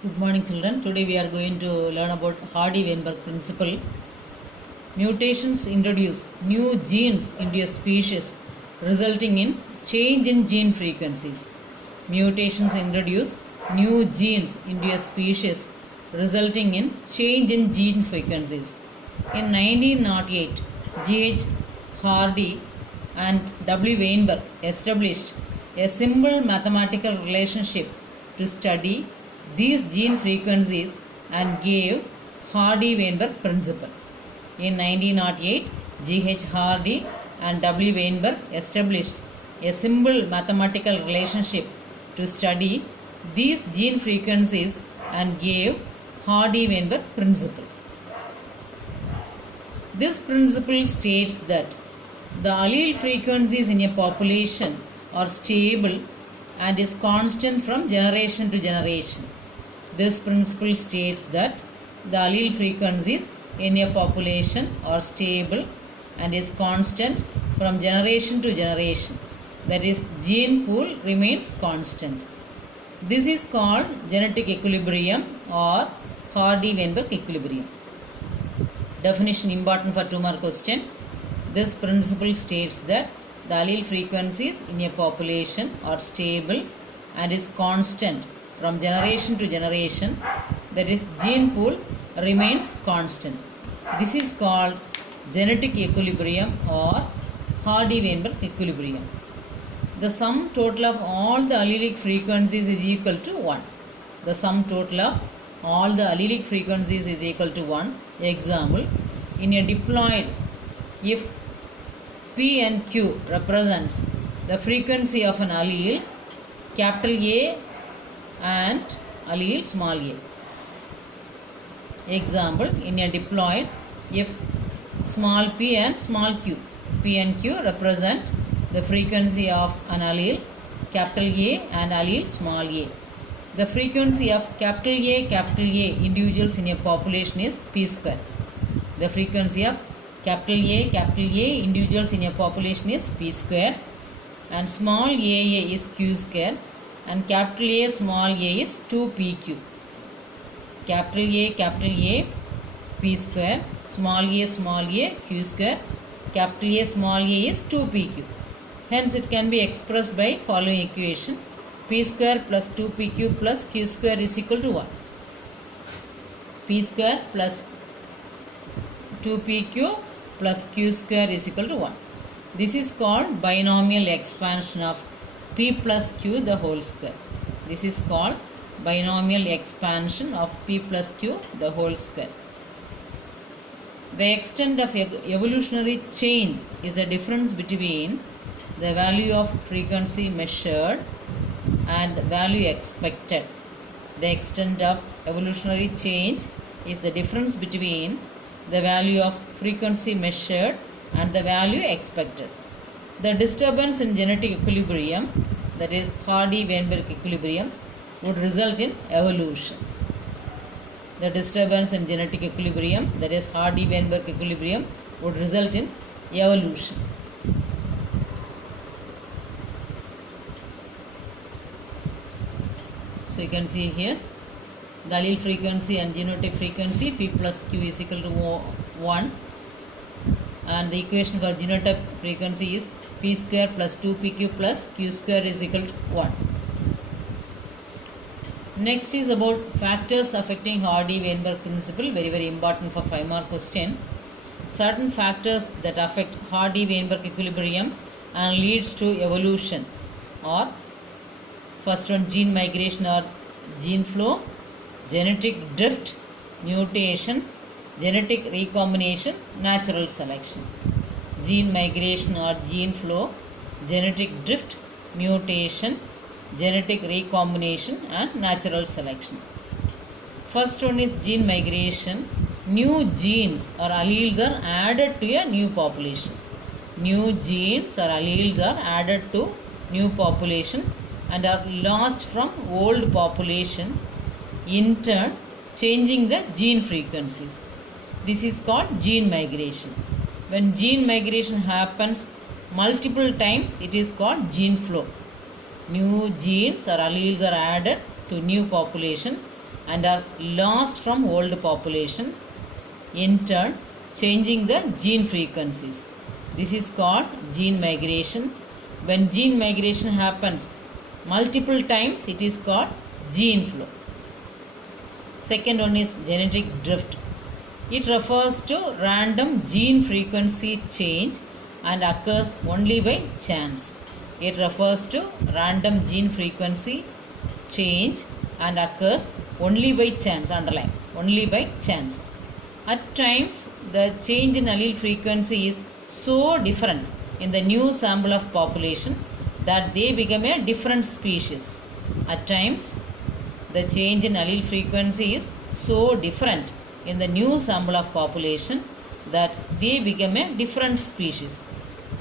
Good morning, children. Today we are going to learn about Hardy-Weinberg principle. Mutations introduce new genes into a species, resulting in change in gene frequencies. Mutations introduce new genes into a species, resulting in change in gene frequencies. In 1908, G.H. Hardy and W. Weinberg established a simple mathematical relationship to study these gene frequencies and gave Hardy-Weinberg principle. In 1908, G.H. Hardy and W. Weinberg established a simple mathematical relationship to study these gene frequencies and gave Hardy-Weinberg principle. This principle states that the allele frequencies in a population are stable and is constant from generation to generation. This principle states that the allele frequencies in a population are stable and is constant from generation to generation. That is, gene pool remains constant. This is called genetic equilibrium or Hardy-Weinberg equilibrium. Definition important for 2 mark question. This principle states that the allele frequencies in a population are stable and is constant from generation to generation. That is, gene pool remains constant. This is called genetic equilibrium or Hardy-Weinberg equilibrium. The sum total of all the allelic frequencies is equal to 1. The sum total of all the allelic frequencies is equal to 1. Example, in a diploid, if P and Q represents the frequency of an allele capital A and allele small a. Example, in a diploid, if small p and small q, P and Q represent the frequency of an allele capital A and allele small a. The frequency of capital A individuals in a population is p square. The frequency of capital A individuals in a population is p square, and small a is q square, and capital A small a is 2pq. Capital A p square, small a q square, capital A small a is 2pq. Hence it can be expressed by following equation: p square plus 2pq plus q square is equal to 1. P square plus 2pq plus q square is equal to 1. This is called binomial expansion of p plus q the whole square. This is called binomial expansion of p plus q the whole square. The extent of evolutionary change is the difference between the value of frequency measured and value expected. The extent of evolutionary change is the difference between the value of frequency measured and the value expected. The disturbance in genetic equilibrium, that is Hardy-Weinberg equilibrium, would result in evolution. The disturbance in genetic equilibrium, that is Hardy-Weinberg equilibrium, would result in evolution. So you can see here the allele frequency and genotype frequency p plus q is equal to 1, and the equation for genotype frequency is p square plus 2pq plus q square is equal to 1. Next is about factors affecting Hardy-Weinberg principle, very important for 5 mark question. Certain factors that affect Hardy-Weinberg equilibrium and leads to evolution are: first one, gene migration or gene flow, genetic drift, mutation, genetic recombination, natural selection. Gene migration or gene flow, genetic drift, mutation, genetic recombination and natural selection. First one is gene migration. New genes or alleles are added to a new population. New genes or alleles are added to new population and are lost from old population, in turn changing the gene frequencies. This is called gene migration. When gene migration happens multiple times, it is called gene flow. New genes or alleles are added to new population and are lost from old population, in turn changing the gene frequencies. This is called gene migration. When gene migration happens multiple times, it is called gene flow. Second one is genetic drift. It refers to random gene frequency change and occurs only by chance. It refers to random gene frequency change and occurs only by chance. Underline, only by chance. At times, the change in allele frequency is so different in the new sample of population that they become a different species. At times, the change in allele frequency is so different in the new sample of population that they become a different species.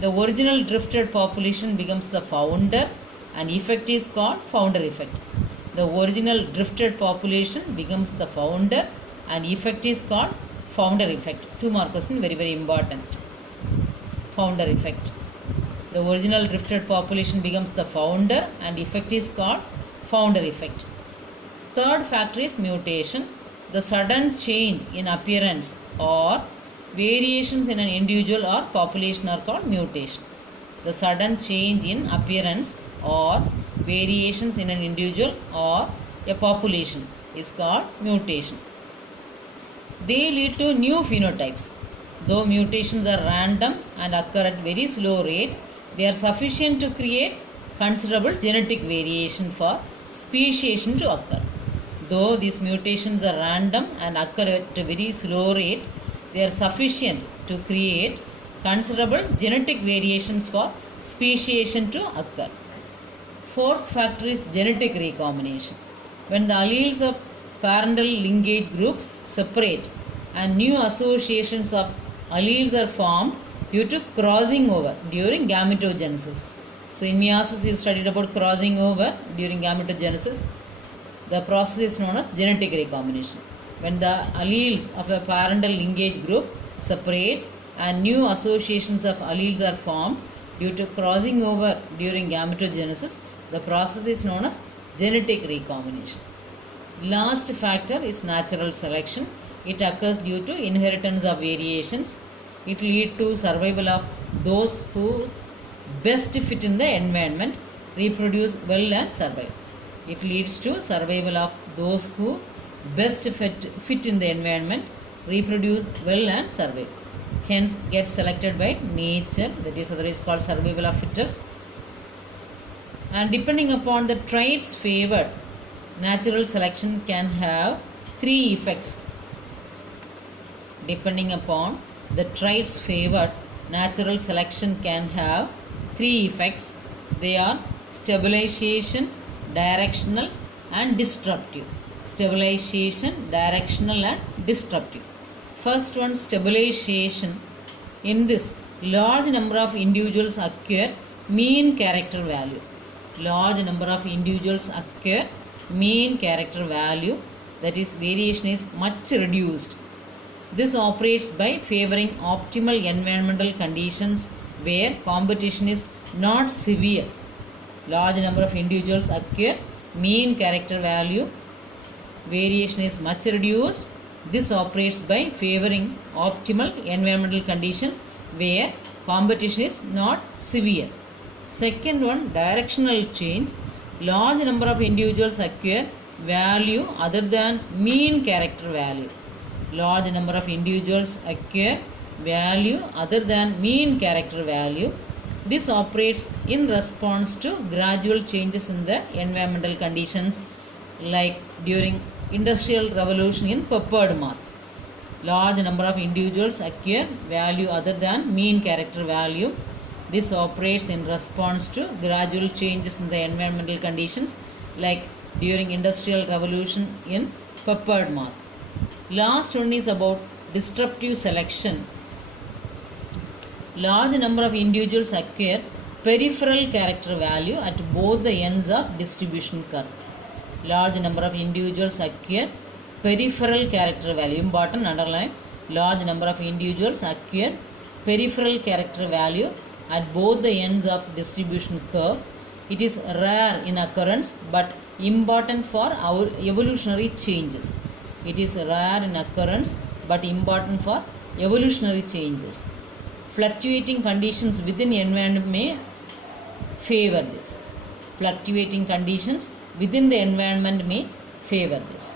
The original drifted population becomes the founder and effect is called founder effect. The original drifted population becomes the founder and effect is called founder effect. 2 mark question, very very important. Founder effect. The original drifted population becomes the founder and effect is called founder effect. Third factor is mutation. The sudden change in appearance or variations in an individual or population are called mutation. The sudden change in appearance or variations in an individual or a population is called mutation. They lead to new phenotypes. Though mutations are random and occur at very slow rate, they are sufficient to create considerable genetic variation for speciation to occur. Though these mutations are random and occur at a very slow rate, they are sufficient to create considerable genetic variations for speciation to occur. Fourth factor is genetic recombination. When the alleles of parental lineage groups separate and new associations of alleles are formed due to crossing over during gametogenesis. So in meiosis you studied about crossing over during gametogenesis. The process is known as genetic recombination. When the alleles of a parental lineage group separate and new associations of alleles are formed due to crossing over during gametogenesis, the process is known as genetic recombination. Last factor is natural selection. It occurs due to inheritance of variations. It leads to survival of those who best fit in the environment, reproduce well and survive. It leads to survival of those who best fit in the environment, reproduce well and survive. Hence get selected by nature, that is otherwise called survival of fittest. And depending upon the traits favored, natural selection can have 3 effects. Depending upon the traits favored, natural selection can have 3 effects. They are stabilization, directional and disruptive. Stabilization, directional and disruptive. First one, stabilization. In this, large number of individuals acquire mean character value. Large number of individuals acquire mean character value, that is variation is much reduced. This operates by favoring optimal environmental conditions where competition is not severe. Large number of individuals acquire mean character value, variation is much reduced. This operates by favoring optimal environmental conditions where competition is not severe. Second one, directional change. Large number of individuals acquire value other than mean character value. Large number of individuals acquire value other than mean character value. This operates in response to gradual changes in the environmental conditions, like during Industrial Revolution in peppered moth. Large number of individuals acquire value other than mean character value. This operates in response to gradual changes in the environmental conditions, like during Industrial Revolution in peppered moth. Last one is about disruptive selection. Large number of individuals acquire peripheral character value at both the ends of distribution curve. Large number of individuals acquire peripheral character value. Important, underline. Large number of individuals acquire peripheral character value at both the ends of distribution curve. It is rare in occurrence but important for our evolutionary changes. It is rare in occurrence but important for evolutionary changes. Fluctuating conditions within environment may favor this. Fluctuating conditions within the environment may favor this.